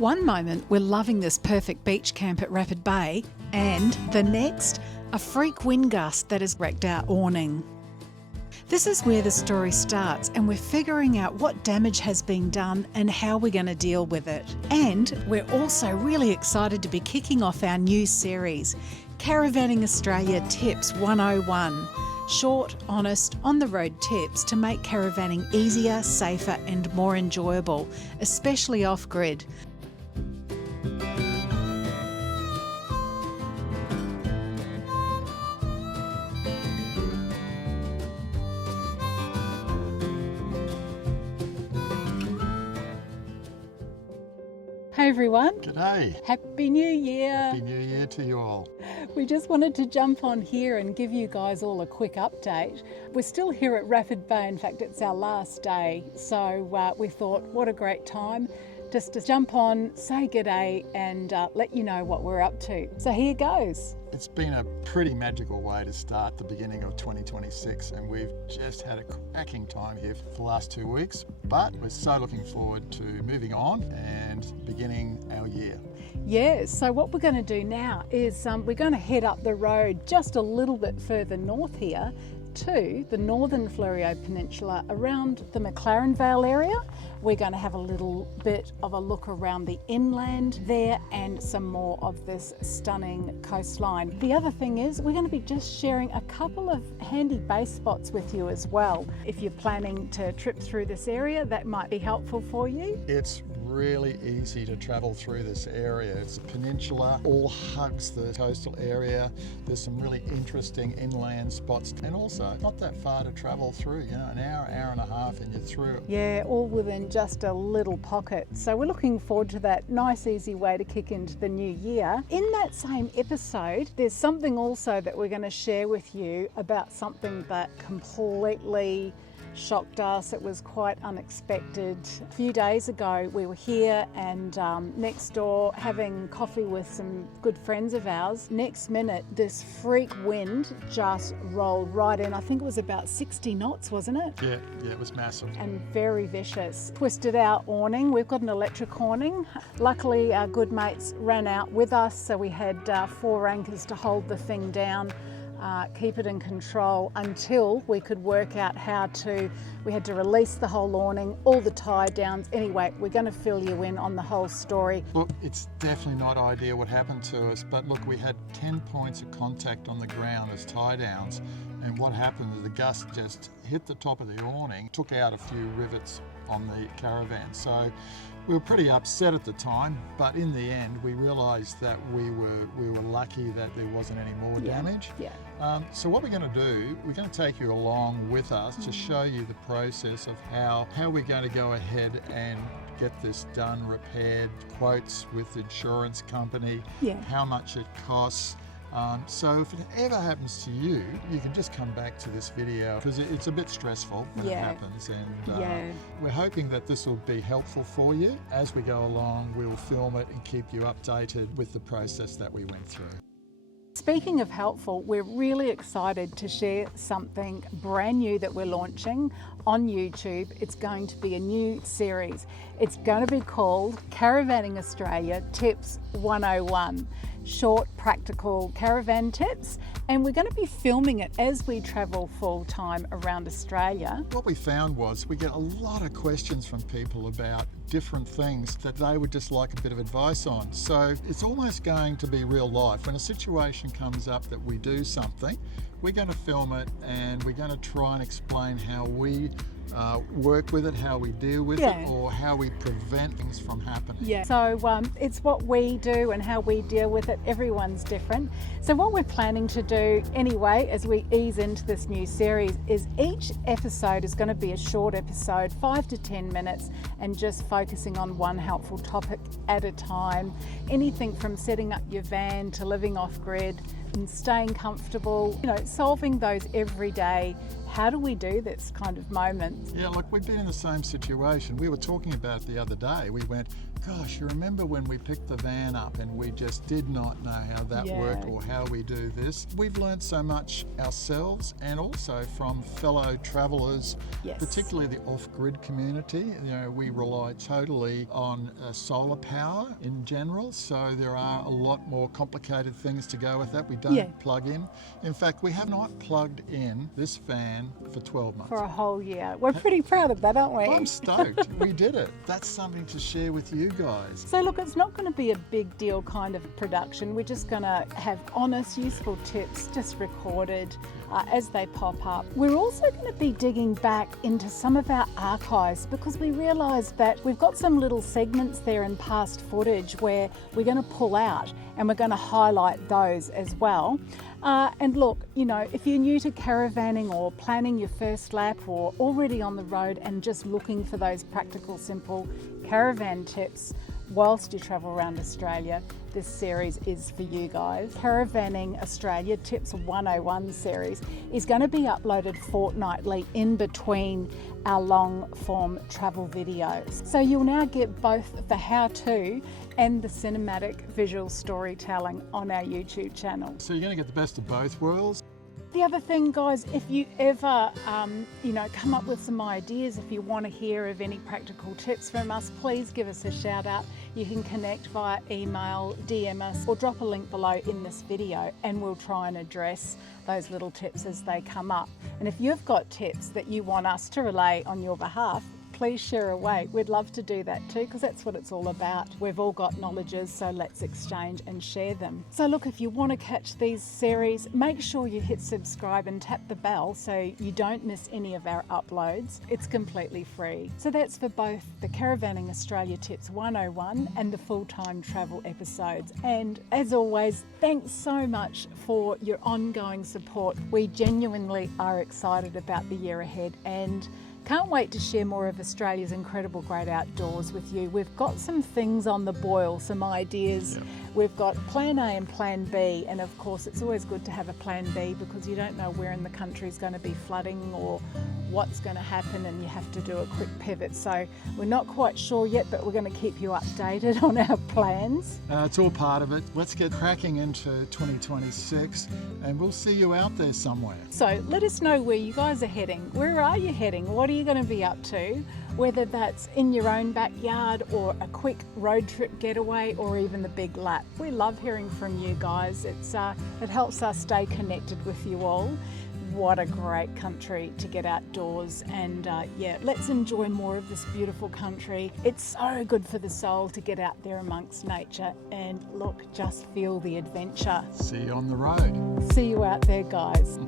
One moment we're loving this perfect beach camp at Rapid Bay, and the next, a freak wind gust that has wrecked our awning. This is where the story starts, and we're figuring out what damage has been done and how we're going to deal with it. And we're also really excited to be kicking off our new series, Caravanning Australia Tips 101. Short, honest, on-the-road tips to make caravanning easier, safer and more enjoyable, especially off-grid. Hey everyone. G'day. Happy New Year. Happy New Year to you all. We just wanted to jump on here and give you guys all a quick update. We're still here at Rapid Bay. In fact, it's our last day. So we thought, what a great time just to jump on, say g'day and let you know what we're up to. So here goes. It's been a pretty magical way to start the beginning of 2026, and we've just had a cracking time here for the last 2 weeks, but we're so looking forward to moving on and beginning our year. Yeah, so what we're going to do now is we're going to head up the road just a little bit further north here to the northern Fleurieu Peninsula around the McLaren Vale area. We're going to have a little bit of a look around the inland there and some more of this stunning coastline. The other thing is we're going to be just sharing a couple of handy base spots with you as well. If you're planning to trip through this area, that might be helpful for you. It's really easy to travel through this area. It's a peninsula, all hugs the coastal area. There's some really interesting inland spots, and also not that far to travel through, you know, an hour, hour and a half and you're through it. Yeah, all within just a little pocket. So we're looking forward to that nice easy way to kick into the new year. In that same episode, there's something also that we're going to share with you about something that completely shocked us. It was quite unexpected. A few days ago we were here and next door having coffee with some good friends of ours. Next minute this freak wind just rolled right in. I think it was about 60 knots, wasn't it? Yeah, it was massive. And very vicious. Twisted our awning. We've got an electric awning. Luckily our good mates ran out with us, so we had 4 anchors to hold the thing down. Keep it in control until we could work out we had to release the whole awning, all the tie downs. Anyway, we're going to fill you in on the whole story. Look, it's definitely not ideal what happened to us, but look, we had 10 points of contact on the ground as tie downs, and what happened is the gust just hit the top of the awning, took out a few rivets on the caravan. So we were pretty upset at the time, but in the end we realised that we were lucky that there wasn't any more damage. Yeah. So what we're going to do, we're going to take you along with us to show you the process of how we're going to go ahead and get this done, repaired, quotes with the insurance company, how much it costs. So if it ever happens to you, you can just come back to this video because it's a bit stressful when it happens, and we're hoping that this will be helpful for you. As we go along, we'll film it and keep you updated with the process that we went through. Speaking of helpful, we're really excited to share something brand new that we're launching on YouTube. It's going to be a new series. It's going to be called Caravanning Australia Tips 101. Short, practical caravan tips, and we're going to be filming it as we travel full time around Australia. What we found was we get a lot of questions from people about different things that they would just like a bit of advice on. So it's almost going to be real life. When a situation comes up that we do something, we're going to film it and we're going to try and explain how we work with it, how we deal with it, or how we prevent things from happening. So it's what we do and how we deal with it. Everyone's different. So what we're planning to do anyway as we ease into this new series is each episode is going to be a short episode, 5 to 10 minutes, and just focusing on one helpful topic at a time. Anything from setting up your van to living off grid and staying comfortable, you know, solving those everyday how do we do this kind of moment? Yeah, look, we've been in the same situation. We were talking about it the other day. We went, gosh, you remember when we picked the van up and we just did not know how that worked or how we do this? We've learned so much ourselves and also from fellow travellers, particularly the off-grid community. You know, we rely totally on solar power in general, so there are a lot more complicated things to go with that. We don't plug in. In fact, we have not plugged in this van for 12 months. For a whole year. We're pretty proud of that, aren't we? I'm stoked. We did it. That's something to share with you guys. So look, it's not going to be a big deal kind of production. We're just going to have honest, useful tips just recorded as they pop up. We're also going to be digging back into some of our archives because we realised that we've got some little segments there in past footage where we're going to pull out and we're going to highlight those as well. And look, you know, if you're new to caravanning or planning your first lap or already on the road and just looking for those practical, simple caravan tips whilst you travel around Australia, this series is for you guys. Caravanning Australia Tips 101 series is going to be uploaded fortnightly in between our long form travel videos. So you'll now get both the how-to and the cinematic visual storytelling on our YouTube channel. So you're going to get the best of both worlds. The other thing, guys, if you ever, come up with some ideas, if you want to hear of any practical tips from us, please give us a shout out. You can connect via email, DM us, or drop a link below in this video, and we'll try and address those little tips as they come up. And if you've got tips that you want us to relay on your behalf, please share away. We'd love to do that too, because that's what it's all about. We've all got knowledges, so let's exchange and share them. So look, if you want to catch these series, make sure you hit subscribe and tap the bell so you don't miss any of our uploads. It's completely free. So that's for both the Caravanning Australia Tips 101 and the full-time travel episodes. And as always, thanks so much for your ongoing support. We genuinely are excited about the year ahead and can't wait to share more of Australia's incredible great outdoors with you. We've got some things on the boil, some ideas. We've got plan A and plan B, and of course it's always good to have a plan B because you don't know where in the country is going to be flooding or what's going to happen, and you have to do a quick pivot. So we're not quite sure yet, but we're going to keep you updated on our plans. It's all part of it. Let's get cracking into 2026 and we'll see you out there somewhere. So let us know where you guys are heading. Where are you heading? What are you going to be up to? Whether that's in your own backyard or a quick road trip getaway or even the big lap. We love hearing from you guys. It helps us stay connected with you all. What a great country to get outdoors, and let's enjoy more of this beautiful country. It's so good for the soul to get out there amongst nature and look, just feel the adventure. See you on the road. See you out there, guys.